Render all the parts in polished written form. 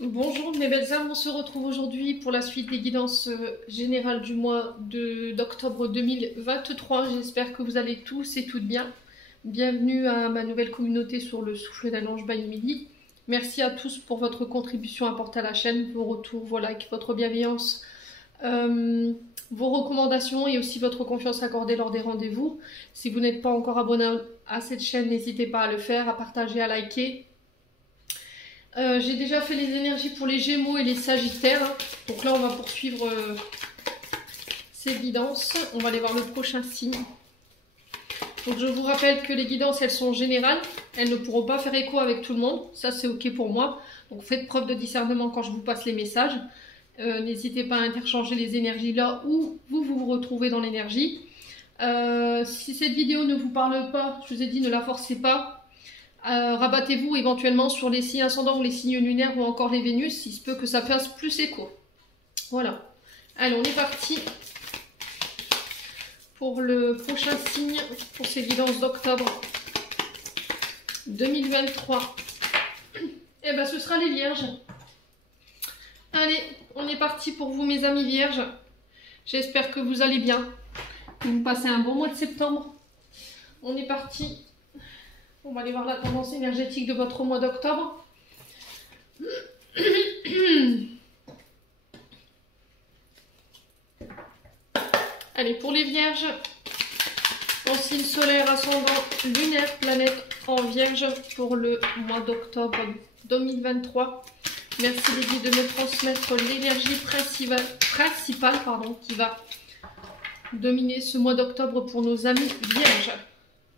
Bonjour mes belles âmes, on se retrouve aujourd'hui pour la suite des guidances générales du mois d'octobre 2023. J'espère que vous allez tous et toutes bien. Bienvenue à ma nouvelle communauté sur le souffle d'un ange by Midi. Merci à tous pour votre contribution apportée à la chaîne, vos retours, vos likes, votre bienveillance, vos recommandations et aussi votre confiance accordée lors des rendez-vous. Si vous n'êtes pas encore abonné à cette chaîne, n'hésitez pas à le faire, à partager, à liker. J'ai déjà fait les énergies pour les Gémeaux et les Sagittaires. Donc là, on va poursuivre ces guidances. On va aller voir le prochain signe. Donc je vous rappelle que les guidances, elles sont générales. Elles ne pourront pas faire écho avec tout le monde. Ça, c'est OK pour moi. Donc faites preuve de discernement quand je vous passe les messages. N'hésitez pas à interchanger les énergies là où vous vous retrouvez dans l'énergie. Si cette vidéo ne vous parle pas, je vous ai dit, ne la forcez pas. Rabattez-vous éventuellement sur les signes ascendants ou les signes lunaires ou encore les Vénus, il se peut que ça fasse plus écho. Voilà. Allez, on est parti pour le prochain signe, pour ces guidances d'octobre 2023. Et ben ce sera les Vierges. Allez, on est parti pour vous mes amis Vierges. J'espère que vous allez bien, que vous passez un bon mois de septembre. On est parti. On va aller voir la tendance énergétique de votre mois d'octobre. Allez, pour les Vierges, en signe solaire, ascendant, lunaire, planète en Vierge pour le mois d'octobre 2023. Merci les guides de me transmettre l'énergie principale qui va dominer ce mois d'octobre pour nos amis Vierges.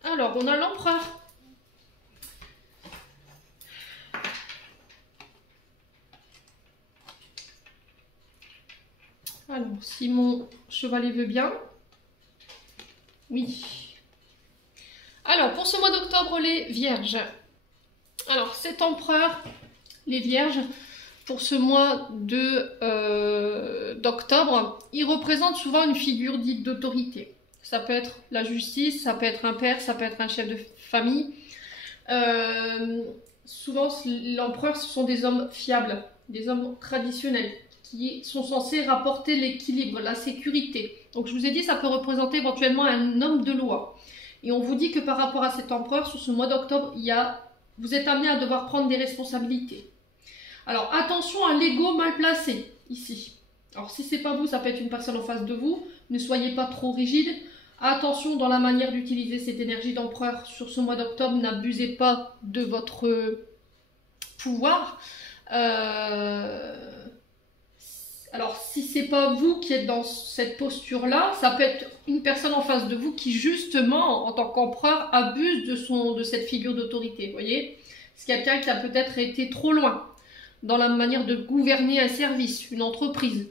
Alors, on a l'Empereur. Alors, si mon chevalet veut bien. Oui. Alors, pour ce mois d'octobre, les Vierges. Alors, cet empereur, les Vierges, pour ce mois d'octobre, il représente souvent une figure dite d'autorité. Ça peut être la justice, ça peut être un père, ça peut être un chef de famille. Souvent, l'empereur, ce sont des hommes fiables, des hommes traditionnels, qui sont censés rapporter l'équilibre, la sécurité. Donc je vous ai dit, ça peut représenter éventuellement un homme de loi. Et on vous dit que par rapport à cet empereur, sur ce mois d'octobre, vous êtes amené à devoir prendre des responsabilités. Alors attention à l'ego mal placé, ici. Alors si c'est pas vous, ça peut être une personne en face de vous. Ne soyez pas trop rigide. Attention dans la manière d'utiliser cette énergie d'empereur sur ce mois d'octobre. N'abusez pas de votre pouvoir. Alors, si c'est pas vous qui êtes dans cette posture-là, ça peut être une personne en face de vous qui, justement, en tant qu'empereur, abuse de cette figure d'autorité, vous voyez. C'est quelqu'un qui a peut-être été trop loin dans la manière de gouverner un service, une entreprise,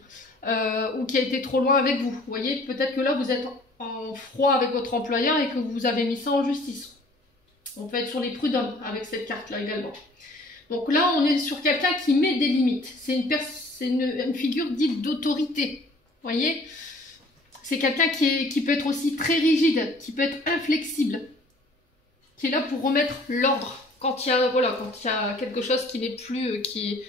ou qui a été trop loin avec vous. Vous voyez, peut-être que là, vous êtes en froid avec votre employeur et que vous avez mis ça en justice. On peut être sur les prud'hommes avec cette carte-là également. Donc là, on est sur quelqu'un qui met des limites. C'est une figure dite d'autorité. Vous voyez, c'est quelqu'un qui peut être aussi très rigide, qui peut être inflexible, qui est là pour remettre l'ordre quand il y a quelque chose qui n'est plus, qui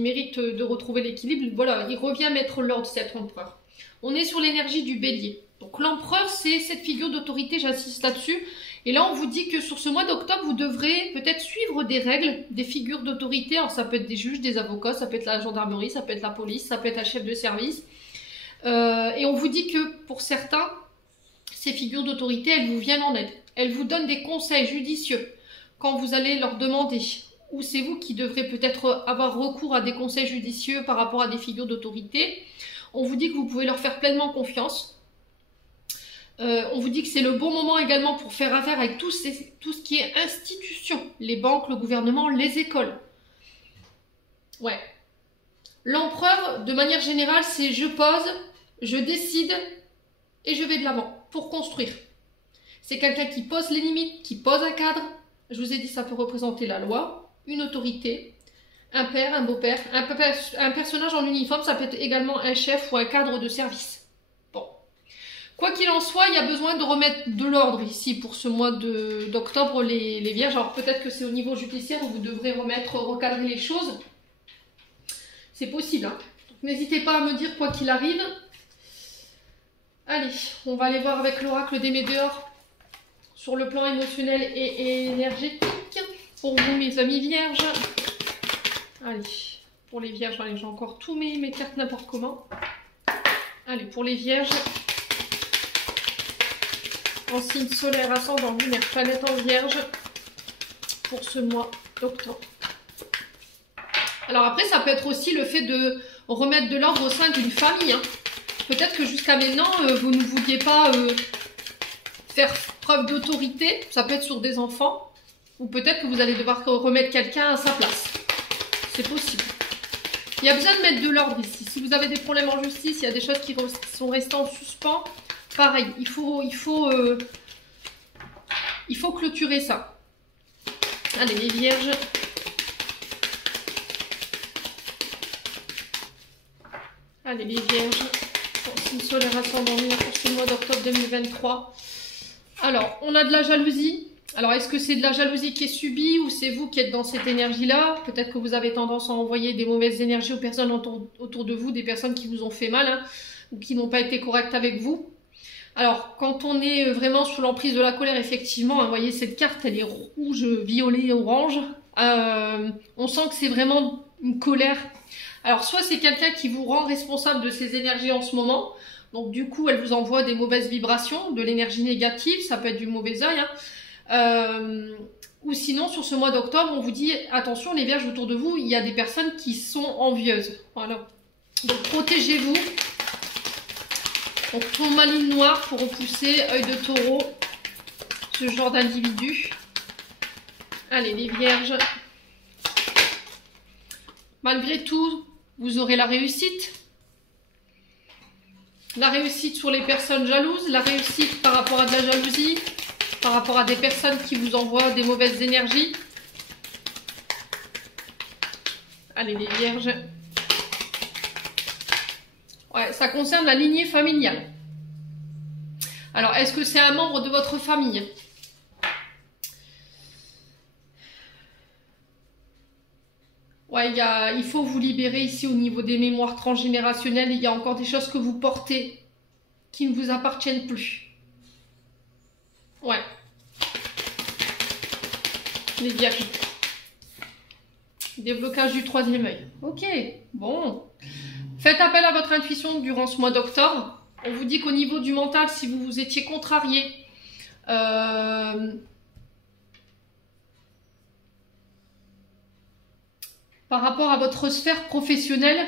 mérite de retrouver l'équilibre. Voilà, il revient mettre l'ordre, cet empereur. On est sur l'énergie du bélier. Donc l'empereur, c'est cette figure d'autorité, j'insiste là-dessus. Et là, on vous dit que sur ce mois d'octobre, vous devrez peut-être suivre des règles, des figures d'autorité. Alors, ça peut être des juges, des avocats, ça peut être la gendarmerie, ça peut être la police, ça peut être un chef de service. Et on vous dit que pour certains, ces figures d'autorité, elles vous viennent en aide. Elles vous donnent des conseils judicieux quand vous allez leur demander. Ou c'est vous qui devrez peut-être avoir recours à des conseils judicieux par rapport à des figures d'autorité. On vous dit que vous pouvez leur faire pleinement confiance. On vous dit que c'est le bon moment également pour faire affaire avec tout ce qui est institution, les banques, le gouvernement, les écoles. Ouais. L'empereur, de manière générale, c'est je pose, je décide et je vais de l'avant pour construire. C'est quelqu'un qui pose les limites, qui pose un cadre. Je vous ai dit, ça peut représenter la loi, une autorité, un père, un beau-père, un personnage en uniforme, ça peut être également un chef ou un cadre de service. Quoi qu'il en soit, il y a besoin de remettre de l'ordre ici pour ce mois d'octobre, les Vierges. Alors peut-être que c'est au niveau judiciaire où vous devrez recadrer les choses. C'est possible, hein. N'hésitez pas à me dire quoi qu'il arrive. Allez, on va aller voir avec l'oracle des Médéors sur le plan émotionnel et énergétique. Pour vous, mes amis vierges. Allez, pour les vierges, allez, j'ai encore tous mes cartes n'importe comment. Allez, pour les vierges. En signe solaire, ascendant, lunaire, planète en vierge. Pour ce mois d'octobre. Alors après, ça peut être aussi le fait de remettre de l'ordre au sein d'une famille. Hein. Peut-être que jusqu'à maintenant, vous ne vouliez pas faire preuve d'autorité. Ça peut être sur des enfants. Ou peut-être que vous allez devoir remettre quelqu'un à sa place. C'est possible. Il y a besoin de mettre de l'ordre ici. Si vous avez des problèmes en justice, il y a des choses qui sont restées en suspens. Pareil, il faut clôturer ça. Allez, les vierges. Allez, les vierges. Signe solaire ascendant lunaire pour ce mois d'octobre 2023. Alors, on a de la jalousie. Alors, est-ce que c'est de la jalousie qui est subie ou c'est vous qui êtes dans cette énergie-là? Peut-être que vous avez tendance à envoyer des mauvaises énergies aux personnes autour de vous, des personnes qui vous ont fait mal, hein, ou qui n'ont pas été correctes avec vous. Alors, quand on est vraiment sous l'emprise de la colère, effectivement, hein, vous voyez, cette carte, elle est rouge, violet, orange. On sent que c'est vraiment une colère. Alors, soit c'est quelqu'un qui vous rend responsable de ces énergies en ce moment. Donc, du coup, elle vous envoie des mauvaises vibrations, de l'énergie négative. Ça peut être du mauvais œil. Hein. Ou sinon, sur ce mois d'octobre, on vous dit, attention, les vierges autour de vous, il y a des personnes qui sont envieuses. Voilà. Donc, protégez-vous. On tourne ma ligne noire pour repousser œil de taureau, ce genre d'individu. Allez, les vierges. Malgré tout, vous aurez la réussite. La réussite sur les personnes jalouses, la réussite par rapport à de la jalousie, par rapport à des personnes qui vous envoient des mauvaises énergies. Allez, les vierges. Ouais, ça concerne la lignée familiale. Alors, est-ce que c'est un membre de votre famille? Ouais, il faut vous libérer ici au niveau des mémoires transgénérationnelles. Il y a encore des choses que vous portez qui ne vous appartiennent plus. Ouais. Les vierges. Déblocage du troisième œil. Ok, bon. Faites appel à votre intuition durant ce mois d'octobre. On vous dit qu'au niveau du mental, si vous vous étiez contrarié, par rapport à votre sphère professionnelle,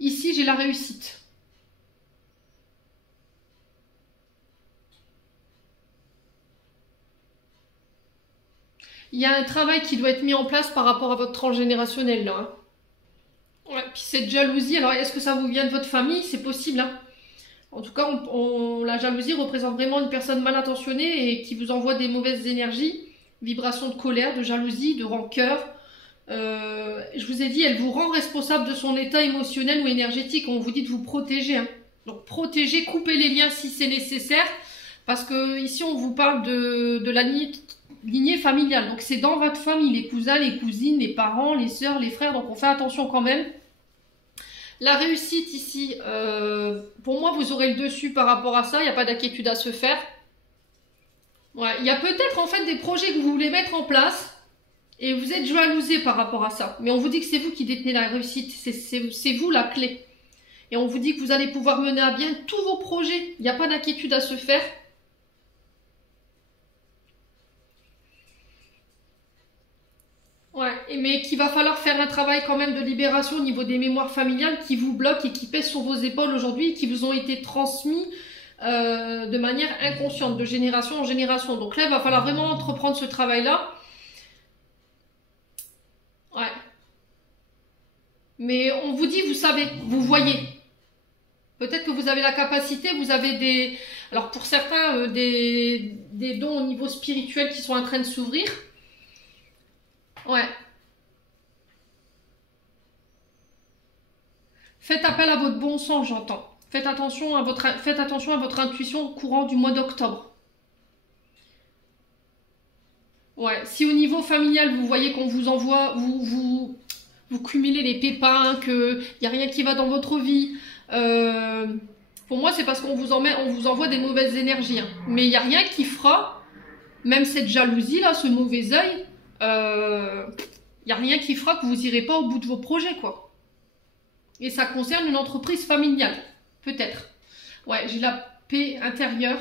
ici j'ai la réussite. Il y a un travail qui doit être mis en place par rapport à votre transgénérationnel là. Hein. Ouais, puis cette jalousie, alors est-ce que ça vous vient de votre famille? C'est possible. Hein. En tout cas, la jalousie représente vraiment une personne mal intentionnée et qui vous envoie des mauvaises énergies, vibrations de colère, de jalousie, de rancœur. Je vous ai dit, elle vous rend responsable de son état émotionnel ou énergétique. On vous dit de vous protéger. Hein. Donc protégez, coupez les liens si c'est nécessaire. Parce que ici, on vous parle de la lignée familiale. Donc c'est dans votre famille, les cousins, les cousines, les parents, les sœurs, les frères. Donc on fait attention quand même. La réussite ici, pour moi, vous aurez le dessus par rapport à ça. Il n'y a pas d'inquiétude à se faire. Ouais, il y a peut-être en fait des projets que vous voulez mettre en place. Et vous êtes jalousé par rapport à ça. Mais on vous dit que c'est vous qui détenez la réussite. C'est vous la clé. Et on vous dit que vous allez pouvoir mener à bien tous vos projets. Il n'y a pas d'inquiétude à se faire. Ouais, mais qu'il va falloir faire un travail quand même de libération au niveau des mémoires familiales qui vous bloquent et qui pèsent sur vos épaules aujourd'hui, qui vous ont été transmis de manière inconsciente, de génération en génération. Donc là, il va falloir vraiment entreprendre ce travail-là. Ouais. Mais on vous dit, vous savez, vous voyez. Peut-être que vous avez la capacité, vous avez des... Alors pour certains, des dons au niveau spirituel qui sont en train de s'ouvrir. Ouais. Faites appel à votre bon sens, j'entends. Faites attention à votre intuition au courant du mois d'octobre. Ouais. Si au niveau familial, vous voyez qu'on vous envoie, vous cumulez les pépins, qu'il n'y a rien qui va dans votre vie. Pour moi, c'est parce qu'on vous envoie des mauvaises énergies. Hein. Mais il n'y a rien qui fera, même cette jalousie-là, ce mauvais œil, il n'y a rien qui fera que vous n'irez pas au bout de vos projets, quoi. Et ça concerne une entreprise familiale, peut-être. Ouais, j'ai la paix intérieure,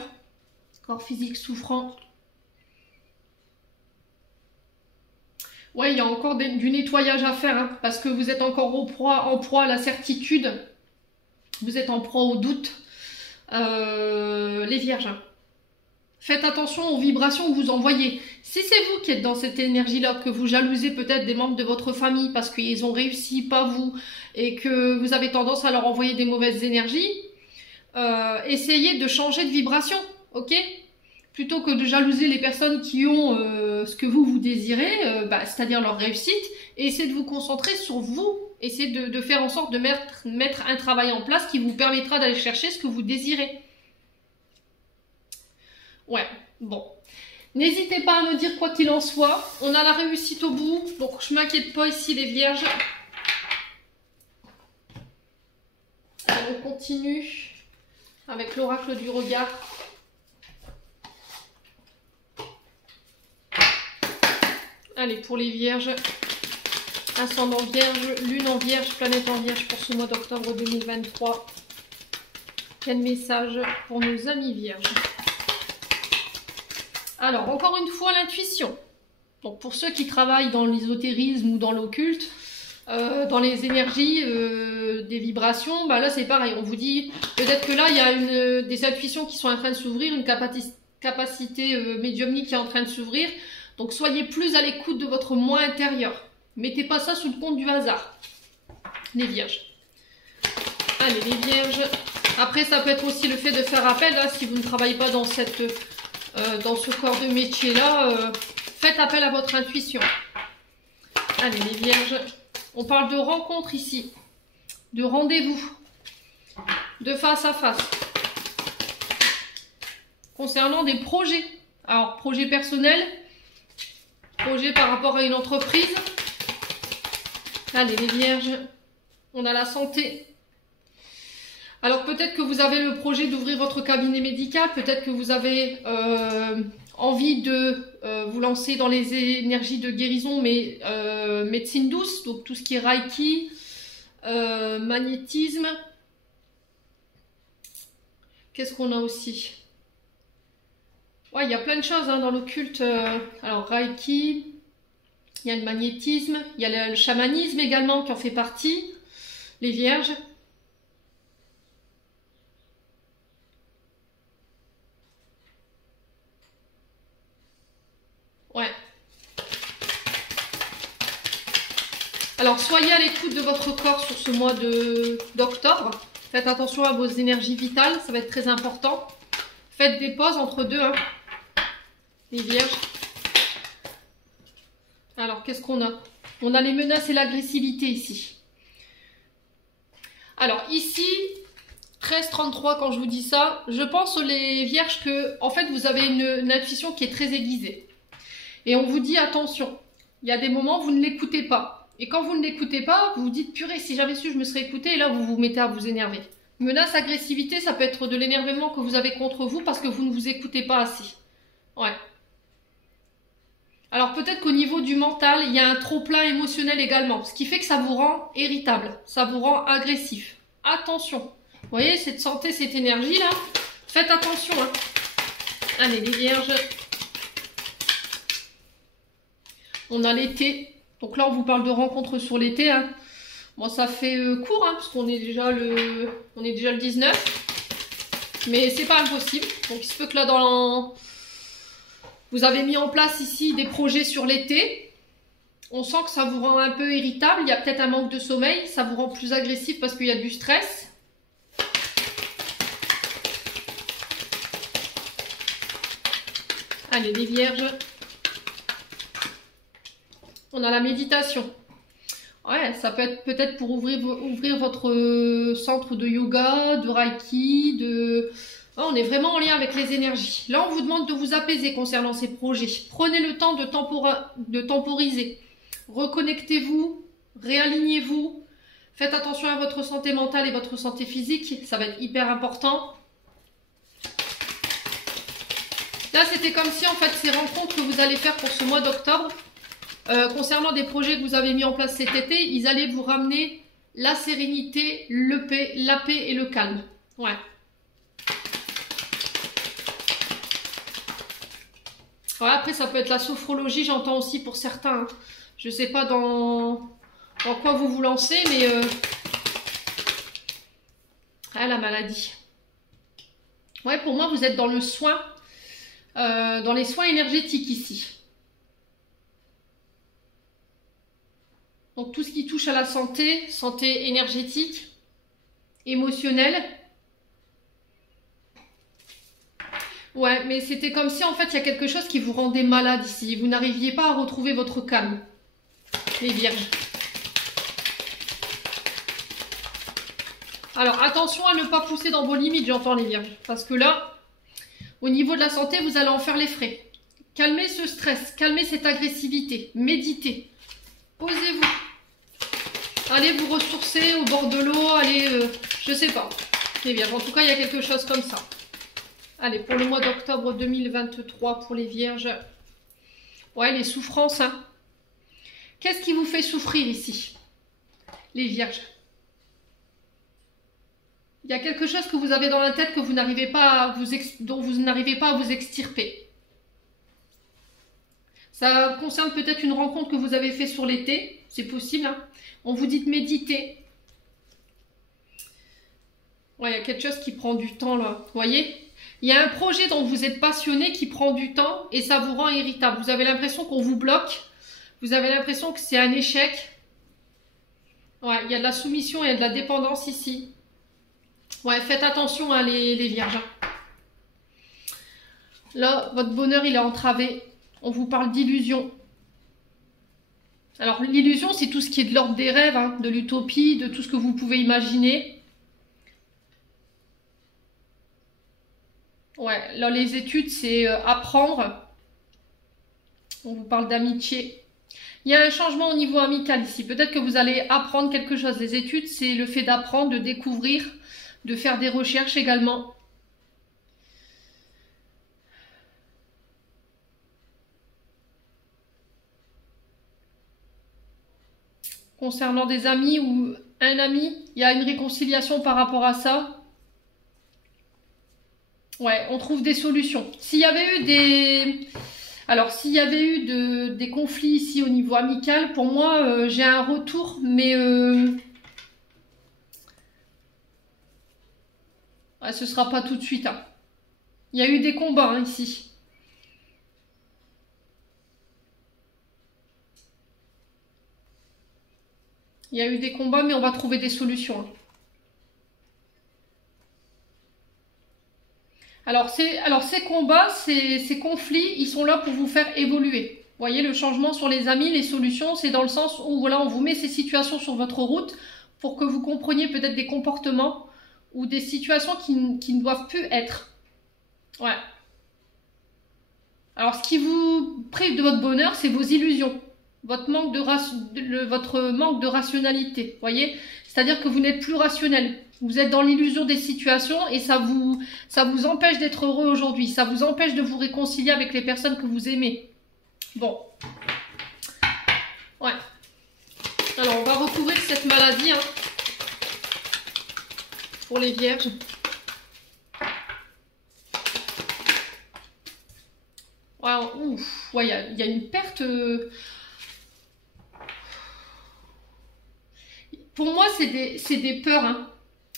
corps physique souffrant. Ouais, il y a encore du nettoyage à faire, hein, parce que vous êtes encore en proie à la certitude. Vous êtes en proie au doute. Les vierges. Hein. Faites attention aux vibrations que vous envoyez. Si c'est vous qui êtes dans cette énergie-là, que vous jalousez peut-être des membres de votre famille parce qu'ils ont réussi, pas vous, et que vous avez tendance à leur envoyer des mauvaises énergies, essayez de changer de vibration, ok? Plutôt que de jalouser les personnes qui ont ce que vous désirez, c'est-à-dire leur réussite, et essayez de vous concentrer sur vous. Essayez de faire en sorte de mettre un travail en place qui vous permettra d'aller chercher ce que vous désirez. Ouais, bon. N'hésitez pas à me dire quoi qu'il en soit. On a la réussite au bout, donc je ne m'inquiète pas ici les vierges. On continue avec l'oracle du regard. Allez, pour les vierges, ascendant vierge, lune en vierge, planète en vierge pour ce mois d'octobre 2023. Quel message pour nos amis vierges? Alors, encore une fois, l'intuition. Donc, pour ceux qui travaillent dans l'ésotérisme ou dans l'occulte, dans les énergies des vibrations, là, c'est pareil. On vous dit, peut-être que là, il y a des intuitions qui sont en train de s'ouvrir, une capacité médiumnique qui est en train de s'ouvrir. Donc, soyez plus à l'écoute de votre moi intérieur. Mettez pas ça sous le compte du hasard. Les vierges. Allez, les vierges. Après, ça peut être aussi le fait de faire appel, là, si vous ne travaillez pas dans ce corps de métier-là, faites appel à votre intuition. Allez, les vierges, on parle de rencontre ici, de rendez-vous, de face à face, concernant des projets. Alors, projet personnel, projet par rapport à une entreprise. Allez, les vierges, on a la santé. Alors peut-être que vous avez le projet d'ouvrir votre cabinet médical, peut-être que vous avez envie de vous lancer dans les énergies de guérison, mais médecine douce, donc tout ce qui est Reiki, magnétisme. Qu'est-ce qu'on a aussi? Ouais, il y a plein de choses hein, dans l'occulte. Alors Reiki, il y a le magnétisme, il y a le chamanisme également qui en fait partie, les vierges. Ouais. Alors, soyez à l'écoute de votre corps sur ce mois d'octobre. Faites attention à vos énergies vitales, ça va être très important. Faites des pauses entre deux, hein, les vierges. Alors, qu'est-ce qu'on a? On a les menaces et l'agressivité ici. Alors, ici, 13-33, quand je vous dis ça, je pense, les vierges, que, en fait, vous avez une intuition qui est très aiguisée. Et on vous dit attention, il y a des moments où vous ne l'écoutez pas. Et quand vous ne l'écoutez pas, vous vous dites purée, si j'avais su, je me serais écouté. Et là, vous vous mettez à vous énerver. Menace, agressivité, ça peut être de l'énervement que vous avez contre vous parce que vous ne vous écoutez pas assez. Ouais. Alors peut-être qu'au niveau du mental, il y a un trop-plein émotionnel également. Ce qui fait que ça vous rend irritable, ça vous rend agressif. Attention. Vous voyez, cette santé, cette énergie-là, faites attention. Hein. Allez, les vierges. On a l'été, donc là on vous parle de rencontres sur l'été. Hein. Bon, ça fait court, hein, parce qu'on est déjà le 19, mais c'est pas impossible. Donc il se peut que là vous avez mis en place ici des projets sur l'été. On sent que ça vous rend un peu irritable. Il y a peut-être un manque de sommeil, ça vous rend plus agressif parce qu'il y a du stress. Allez, les vierges. On a la méditation. Ouais, ça peut être peut-être pour ouvrir votre centre de yoga, de reiki, Oh, on est vraiment en lien avec les énergies. Là, on vous demande de vous apaiser concernant ces projets. Prenez le temps de temporiser. Reconnectez-vous réalignez-vous. Faites attention à votre santé mentale et votre santé physique, ça va être hyper important. Là, c'était comme si, en fait, ces rencontres que vous allez faire pour ce mois d'octobre, concernant des projets que vous avez mis en place cet été, ils allaient vous ramener la sérénité, la paix et le calme. Ouais. Voilà, après, ça peut être la sophrologie, j'entends aussi pour certains. Hein. Je ne sais pas dans quoi vous vous lancez, mais... Ah, la maladie. Ouais, pour moi, vous êtes dans le soin, dans les soins énergétiques ici. Donc, tout ce qui touche à la santé, santé énergétique, émotionnelle. Ouais, mais c'était comme si, en fait, il y a quelque chose qui vous rendait malade ici. Vous n'arriviez pas à retrouver votre calme, les vierges. Alors, attention à ne pas pousser dans vos limites, j'entends les vierges. Parce que là, au niveau de la santé, vous allez en faire les frais. Calmez ce stress, calmez cette agressivité, méditez. Posez-vous. Allez vous ressourcer au bord de l'eau, allez, je sais pas. Les vierges, en tout cas, il y a quelque chose comme ça. Allez, pour le mois d'octobre 2023, pour les vierges. Ouais, les souffrances, hein. Qu'est-ce qui vous fait souffrir ici, les vierges? Il y a quelque chose que vous avez dans la tête que vous n'arrivez pas à dont vous n'arrivez pas à vous extirper. Ça concerne peut-être une rencontre que vous avez faite sur l'été, c'est possible. Hein. On vous dit de méditer. Ouais, il y a quelque chose qui prend du temps là, vous voyez? Il y a un projet dont vous êtes passionné qui prend du temps et ça vous rend irritable. Vous avez l'impression qu'on vous bloque. Vous avez l'impression que c'est un échec. Ouais, il y a de la soumission, il y a de la dépendance ici. Ouais, faites attention hein, les vierges. Là, votre bonheur, il est entravé. On vous parle d'illusion. Alors, l'illusion, c'est tout ce qui est de l'ordre des rêves, hein, de l'utopie, de tout ce que vous pouvez imaginer. Ouais, là, les études, c'est apprendre. On vous parle d'amitié. Il y a un changement au niveau amical ici. Peut-être que vous allez apprendre quelque chose. Les études, c'est le fait d'apprendre, de découvrir, de faire des recherches également. Concernant des amis ou un ami, il y a une réconciliation par rapport à ça. Ouais, on trouve des solutions. S'il y avait eu des... Alors, s'il y avait eu des conflits ici au niveau amical, pour moi, j'ai un retour, mais... Ouais, ce sera pas tout de suite. Hein. Il y a eu des combats hein, ici. Il y a eu des combats, mais on va trouver des solutions. Hein. Alors, ces combats, ces conflits, ils sont là pour vous faire évoluer. Vous voyez, le changement sur les amis, les solutions, c'est dans le sens où voilà, on vous met ces situations sur votre route pour que vous compreniez peut-être des comportements ou des situations qui ne doivent plus être. Ouais. Alors, ce qui vous prive de votre bonheur, c'est vos illusions. Votre manque de rationalité, vous voyez? C'est-à-dire que vous n'êtes plus rationnel. Vous êtes dans l'illusion des situations et ça vous empêche d'être heureux aujourd'hui. Ça vous empêche de vous réconcilier avec les personnes que vous aimez. Bon. Ouais. Alors, on va recouvrir cette maladie hein, pour les vierges. Ouais, ouf. Ouais, il y a une perte... Pour moi, c'est des peurs. Hein.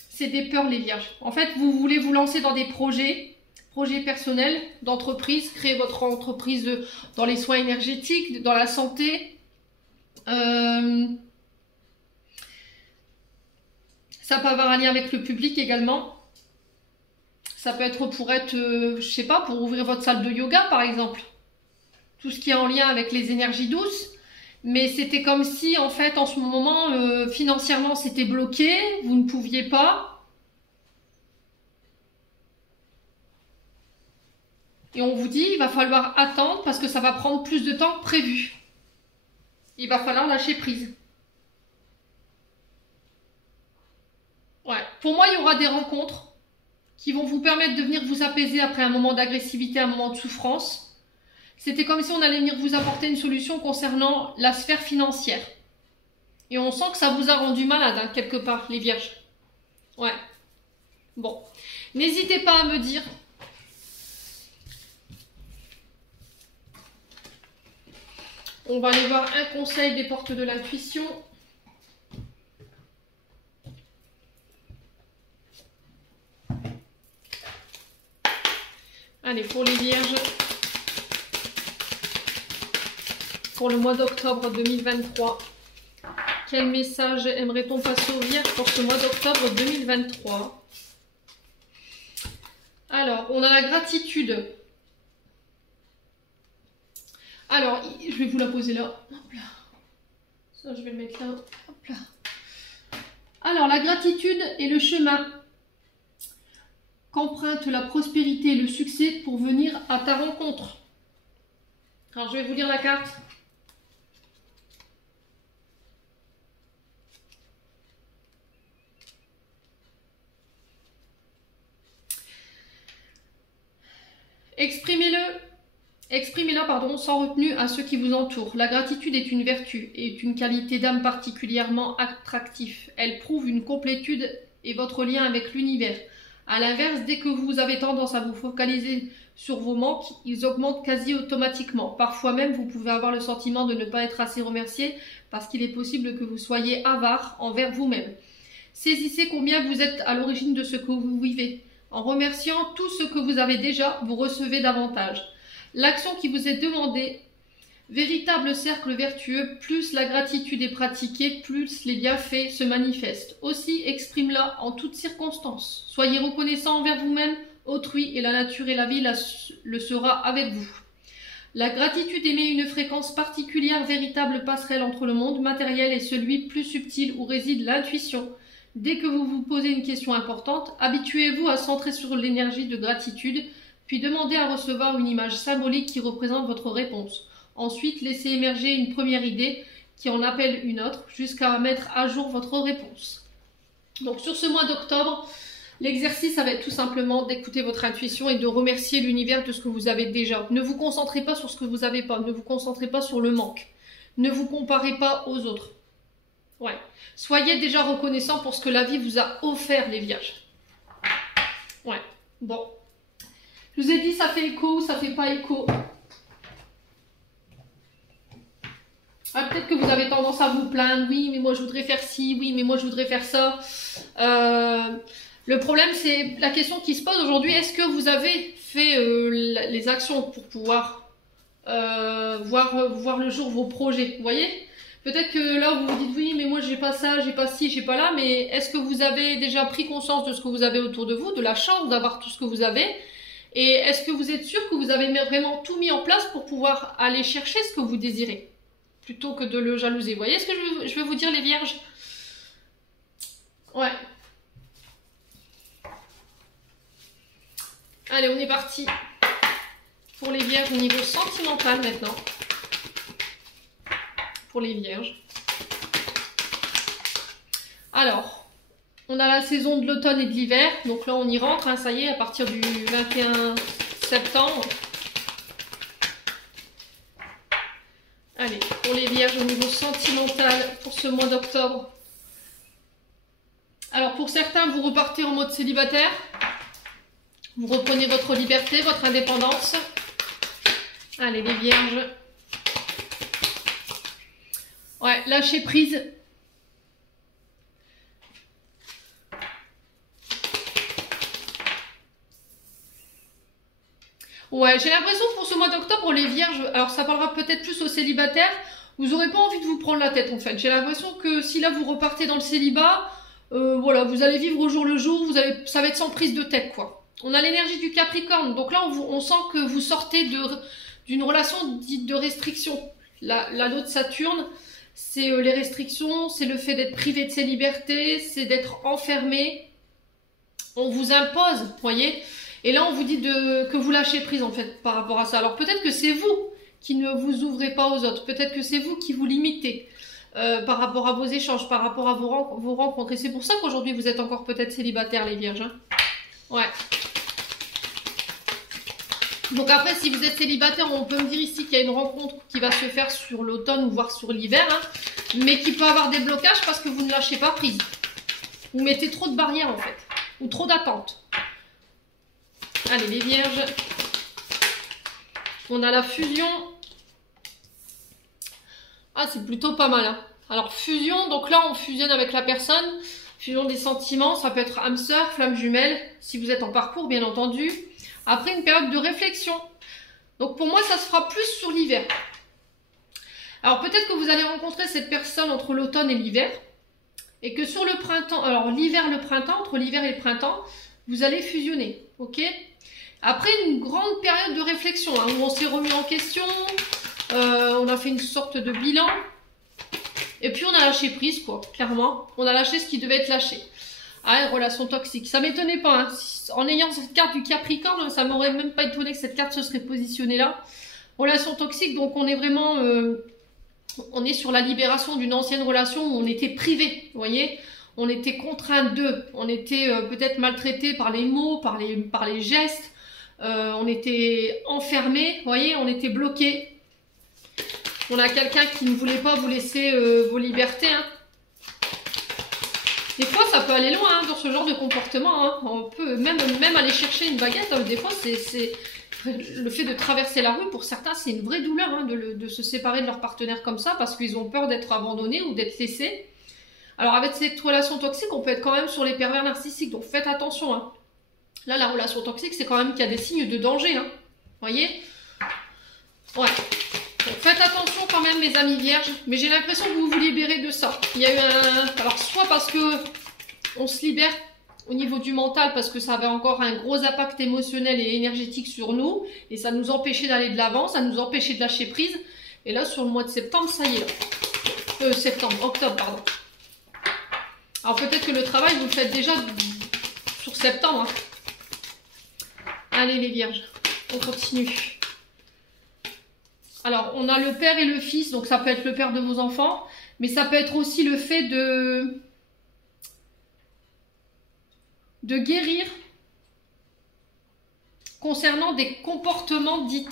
C'est des peurs, les vierges. En fait, vous voulez vous lancer dans des projets personnels, d'entreprise, créer votre entreprise dans les soins énergétiques, dans la santé. Ça peut avoir un lien avec le public également. Ça peut être je sais pas, pour ouvrir votre salle de yoga, par exemple. Tout ce qui est en lien avec les énergies douces. Mais c'était comme si, en fait, en ce moment, financièrement, c'était bloqué. Vous ne pouviez pas. Et on vous dit, il va falloir attendre parce que ça va prendre plus de temps que prévu. Il va falloir lâcher prise. pour moi, il y aura des rencontres qui vont vous permettre de venir vous apaiser après un moment d'agressivité, un moment de souffrance. C'était comme si on allait venir vous apporter une solution concernant la sphère financière. Et on sent que ça vous a rendu malade, hein, quelque part, les vierges. Ouais. Bon. N'hésitez pas à me dire. On va aller voir un conseil des portes de l'intuition. Allez, pour les vierges, pour le mois d'octobre 2023, quel message aimerait-on passer aux vierges pour ce mois d'octobre 2023? Alors, on a la gratitude. Alors, je vais vous la poser là. Hop là. Ça, je vais le mettre là. Hop là. Alors, la gratitude est le chemin qu'emprunte la prospérité et le succès pour venir à ta rencontre. Alors, je vais vous lire la carte. Exprimez-la, sans retenue à ceux qui vous entourent. La gratitude est une vertu et est une qualité d'âme particulièrement attractive. Elle prouve une complétude et votre lien avec l'univers. A l'inverse, dès que vous avez tendance à vous focaliser sur vos manques, ils augmentent quasi automatiquement. Parfois même, vous pouvez avoir le sentiment de ne pas être assez remercié parce qu'il est possible que vous soyez avare envers vous-même. Saisissez combien vous êtes à l'origine de ce que vous vivez. En remerciant tout ce que vous avez déjà, vous recevez davantage. L'action qui vous est demandée, véritable cercle vertueux, plus la gratitude est pratiquée, plus les bienfaits se manifestent. Aussi, exprime-la en toutes circonstances. Soyez reconnaissant envers vous-même, autrui et la nature et la vie le sera avec vous. La gratitude émet une fréquence particulière, véritable passerelle entre le monde matériel et celui plus subtil où réside l'intuition. Dès que vous vous posez une question importante, habituez-vous à centrer sur l'énergie de gratitude, puis demandez à recevoir une image symbolique qui représente votre réponse. Ensuite, laissez émerger une première idée qui en appelle une autre, jusqu'à mettre à jour votre réponse. Donc sur ce mois d'octobre, l'exercice ça va être tout simplement d'écouter votre intuition et de remercier l'univers de ce que vous avez déjà. Ne vous concentrez pas sur ce que vous n'avez pas, ne vous concentrez pas sur le manque. Ne vous comparez pas aux autres. Ouais. Soyez déjà reconnaissant pour ce que la vie vous a offert, les vierges. Ouais. Bon. Je vous ai dit, ça fait écho ou ça fait pas écho. Ah, peut-être que vous avez tendance à vous plaindre. Oui, mais moi je voudrais faire ci. Oui, mais moi je voudrais faire ça. Le problème, c'est la question qui se pose aujourd'hui. Est-ce que vous avez fait les actions pour pouvoir voir le jour vos projets? Vous voyez? Peut-être que là, vous vous dites, oui, mais moi, j'ai pas ça, j'ai pas ci, j'ai pas là. Mais est-ce que vous avez déjà pris conscience de ce que vous avez autour de vous, de la chance d'avoir tout ce que vous avez? Et est-ce que vous êtes sûr que vous avez vraiment tout mis en place pour pouvoir aller chercher ce que vous désirez, plutôt que de le jalouser? Vous voyez ce que je veux vous dire, les vierges? Ouais. Allez, on est parti pour les vierges au niveau sentimental maintenant. Pour les vierges. Alors, on a la saison de l'automne et de l'hiver. Donc là, on y rentre, hein, ça y est, à partir du 21 septembre. Allez, pour les vierges au niveau sentimental pour ce mois d'octobre. Alors, pour certains, vous repartez en mode célibataire. Vous reprenez votre liberté, votre indépendance. Allez, les vierges. Ouais, lâchez prise. Ouais, j'ai l'impression que pour ce mois d'octobre, les vierges, alors ça parlera peut-être plus aux célibataires, vous n'aurez pas envie de vous prendre la tête en fait. J'ai l'impression que si là vous repartez dans le célibat, voilà, vous allez vivre au jour le jour, ça va être sans prise de tête quoi. On a l'énergie du Capricorne, donc là on sent que vous sortez d'une relation dite de restriction. L'anneau de Saturne, c'est les restrictions, c'est le fait d'être privé de ses libertés, c'est d'être enfermé. On vous impose, vous voyez. Et là, on vous dit que vous lâchez prise, en fait, par rapport à ça. Alors, peut-être que c'est vous qui ne vous ouvrez pas aux autres. Peut-être que c'est vous qui vous limitez. par rapport à vos échanges, par rapport à vos rencontres. Et c'est pour ça qu'aujourd'hui, vous êtes encore peut-être célibataire, les vierges. Hein. Ouais. Donc après, si vous êtes célibataire, on peut me dire ici qu'il y a une rencontre qui va se faire sur l'automne ou voire sur l'hiver, hein, mais qui peut avoir des blocages parce que vous ne lâchez pas prise. Vous mettez trop de barrières en fait, ou trop d'attentes. Allez, les vierges. On a la fusion. Ah, c'est plutôt pas mal. Hein. Alors, fusion, donc là, on fusionne avec la personne. Fusion des sentiments, ça peut être âme sœur, flamme jumelle, si vous êtes en parcours, bien entendu. Après une période de réflexion. Donc pour moi, ça se fera plus sur l'hiver. Alors peut-être que vous allez rencontrer cette personne entre l'automne et l'hiver. Et que sur le printemps, alors l'hiver, le printemps, entre l'hiver et le printemps, vous allez fusionner. Ok? Après une grande période de réflexion, hein, où on s'est remis en question, on a fait une sorte de bilan. Et puis on a lâché prise, quoi, clairement. On a lâché ce qui devait être lâché. Ah, relation toxique. Ça m'étonnait pas. Hein. En ayant cette carte du Capricorne, ça m'aurait même pas étonné que cette carte se serait positionnée là. Relation toxique, donc on est vraiment... on est sur la libération d'une ancienne relation où on était privé, vous voyez. On était contraint d'eux. On était peut-être maltraité par les mots, par les gestes. On était enfermé, vous voyez. On était bloqué. On a quelqu'un qui ne voulait pas vous laisser vos libertés, hein. Des fois, ça peut aller loin hein, dans ce genre de comportement. Hein. On peut même aller chercher une baguette. Hein. Des fois, c'est le fait de traverser la rue, pour certains, c'est une vraie douleur hein, de se séparer de leur partenaire comme ça parce qu'ils ont peur d'être abandonnés ou d'être laissés. Alors, avec cette relation toxique, on peut être quand même sur les pervers narcissiques. Donc, faites attention. Hein. Là, la relation toxique, c'est quand même qu'il y a des signes de danger. Hein. Vous voyez? Ouais. Donc, faites attention quand même, mes amis vierges. Mais j'ai l'impression que vous vous libérez de ça. Il y a eu un... Alors, soit parce que on se libère au niveau du mental, parce que ça avait encore un gros impact émotionnel et énergétique sur nous. Et ça nous empêchait d'aller de l'avant, ça nous empêchait de lâcher prise. Et là, sur le mois de septembre, ça y est. Octobre, pardon. Alors, peut-être que le travail, vous le faites déjà sur septembre. Hein. Allez, les vierges, on continue. Alors, on a le père et le fils, donc ça peut être le père de vos enfants, mais ça peut être aussi le fait de guérir concernant des comportements dits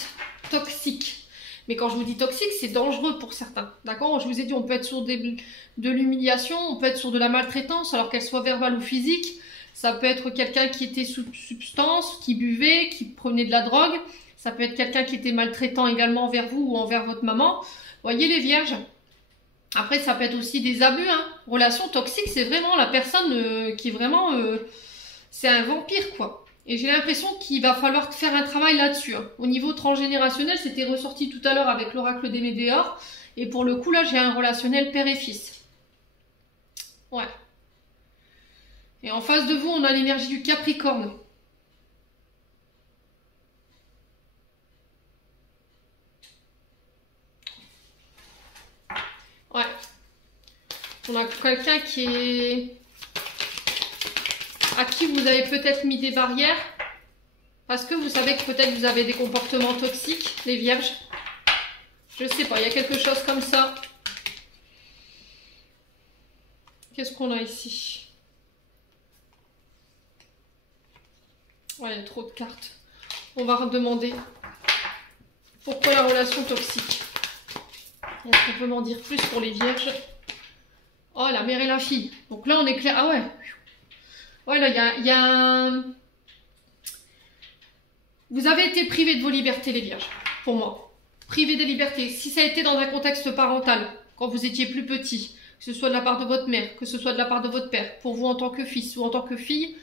toxiques. Mais quand je vous dis toxique, c'est dangereux pour certains. D'accord? Je vous ai dit, on peut être sur de l'humiliation, on peut être sur de la maltraitance, alors qu'elle soit verbale ou physique. Ça peut être quelqu'un qui était sous substance, qui buvait, qui prenait de la drogue. Ça peut être quelqu'un qui était maltraitant également envers vous ou envers votre maman. Voyez les vierges. Après, ça peut être aussi des abus. Hein. Relation toxique, c'est vraiment la personne qui est vraiment... c'est un vampire, quoi. Et j'ai l'impression qu'il va falloir faire un travail là-dessus. Hein. Au niveau transgénérationnel, c'était ressorti tout à l'heure avec l'oracle des Médéors. Et pour le coup, là, j'ai un relationnel père et fils. Ouais. Et en face de vous, on a l'énergie du Capricorne. Ouais. On a quelqu'un qui est... à qui vous avez peut-être mis des barrières. Parce que vous savez que peut-être vous avez des comportements toxiques, les vierges. Je sais pas, il y a quelque chose comme ça. Qu'est-ce qu'on a ici? Ouais, il y a trop de cartes. On va redemander. Pourquoi la relation toxique? Est-ce qu'on peut m'en dire plus pour les vierges? Oh, la mère et la fille. Donc là, on est clair. Ah ouais. Ouais, là, il y a un... Vous avez été privé de vos libertés, les vierges, pour moi. Privé des libertés. Si ça a été dans un contexte parental, quand vous étiez plus petit, que ce soit de la part de votre mère, que ce soit de la part de votre père, pour vous en tant que fils ou en tant que fille,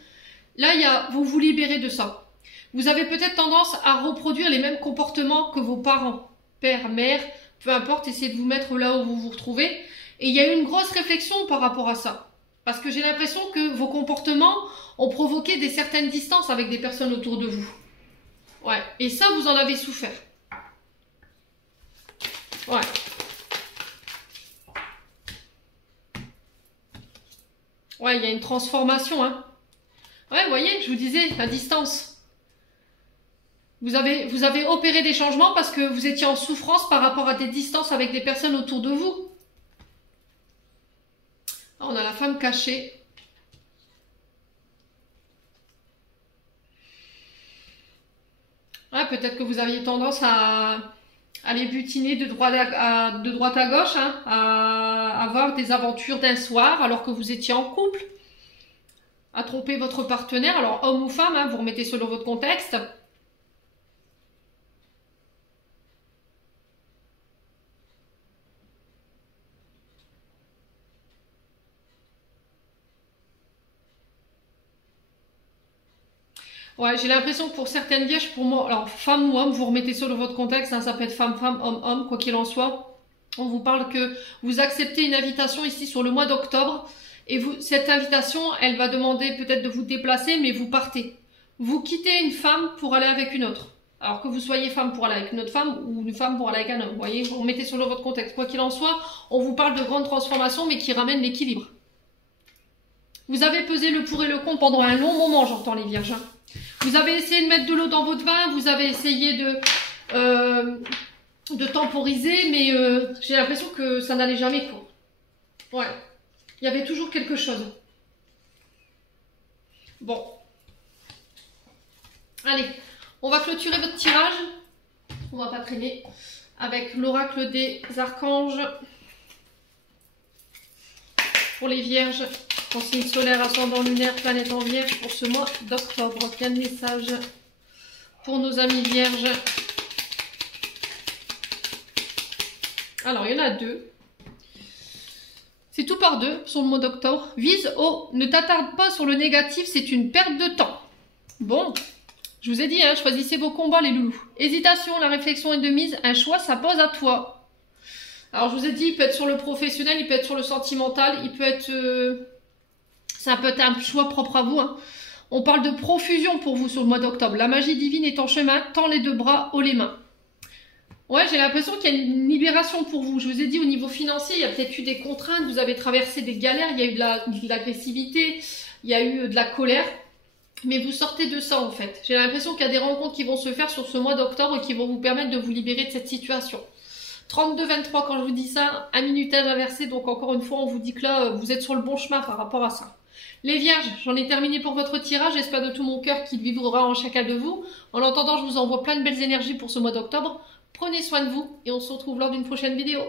là, vous vous libérez de ça. Vous avez peut-être tendance à reproduire les mêmes comportements que vos parents, père, mère, peu importe, essayez de vous mettre là où vous vous retrouvez. Et il y a eu une grosse réflexion par rapport à ça. Parce que j'ai l'impression que vos comportements ont provoqué des certaines distances avec des personnes autour de vous. Ouais, et ça, vous en avez souffert. Ouais. Ouais, il y a une transformation, hein. Ouais, vous voyez, je vous disais, la distance. Vous avez opéré des changements parce que vous étiez en souffrance par rapport à des distances avec des personnes autour de vous. on a la femme cachée. Ouais, peut-être que vous aviez tendance à les butiner de droite à gauche, hein, à avoir des aventures d'un soir alors que vous étiez en couple, à tromper votre partenaire, alors homme ou femme, hein, vous remettez selon votre contexte. Ouais, j'ai l'impression que pour certaines vierges, pour moi, alors femme ou homme, vous remettez selon votre contexte, hein, ça peut être femme, femme, homme, homme, quoi qu'il en soit. On vous parle que vous acceptez une invitation ici sur le mois d'octobre et cette invitation, elle va demander peut-être de vous déplacer, mais vous partez. Vous quittez une femme pour aller avec une autre. Alors que vous soyez femme pour aller avec une autre femme ou une femme pour aller avec un homme. Vous voyez, vous remettez selon votre contexte. Quoi qu'il en soit, on vous parle de grandes transformations, mais qui ramènent l'équilibre. Vous avez pesé le pour et le contre pendant un long moment, j'entends les vierges. Vous avez essayé de mettre de l'eau dans votre vin, vous avez essayé de temporiser, mais j'ai l'impression que ça n'allait jamais quoi. Ouais, il y avait toujours quelque chose. Bon. Allez, on va clôturer votre tirage. On va pas traîner avec l'oracle des archanges. Pour les vierges, en signe solaire, ascendant lunaire, planète en vierge pour ce mois d'octobre. Quel message pour nos amis vierges? Alors, il y en a deux. C'est tout par deux sur le mois d'octobre. Vise haut, ne t'attarde pas sur le négatif, c'est une perte de temps. Bon, je vous ai dit, hein, choisissez vos combats les loulous. Hésitation, la réflexion est de mise, un choix s'impose à toi. Alors je vous ai dit, il peut être sur le professionnel, il peut être sur le sentimental, il peut être... ça peut être un choix propre à vous. Hein. On parle de profusion pour vous sur le mois d'octobre. La magie divine est en chemin, tends les deux bras, haut les mains. Ouais, j'ai l'impression qu'il y a une libération pour vous. Je vous ai dit, au niveau financier, il y a peut-être eu des contraintes, vous avez traversé des galères, il y a eu de l'agressivité, il y a eu de la colère. Mais vous sortez de ça en fait. J'ai l'impression qu'il y a des rencontres qui vont se faire sur ce mois d'octobre et qui vont vous permettre de vous libérer de cette situation. 32-23 quand je vous dis ça, un minutage inversé, donc encore une fois on vous dit que là vous êtes sur le bon chemin par rapport à ça. Les vierges, j'en ai terminé pour votre tirage, j'espère de tout mon cœur qu'il vibrera en chacun de vous. En attendant, je vous envoie plein de belles énergies pour ce mois d'octobre. Prenez soin de vous et on se retrouve lors d'une prochaine vidéo.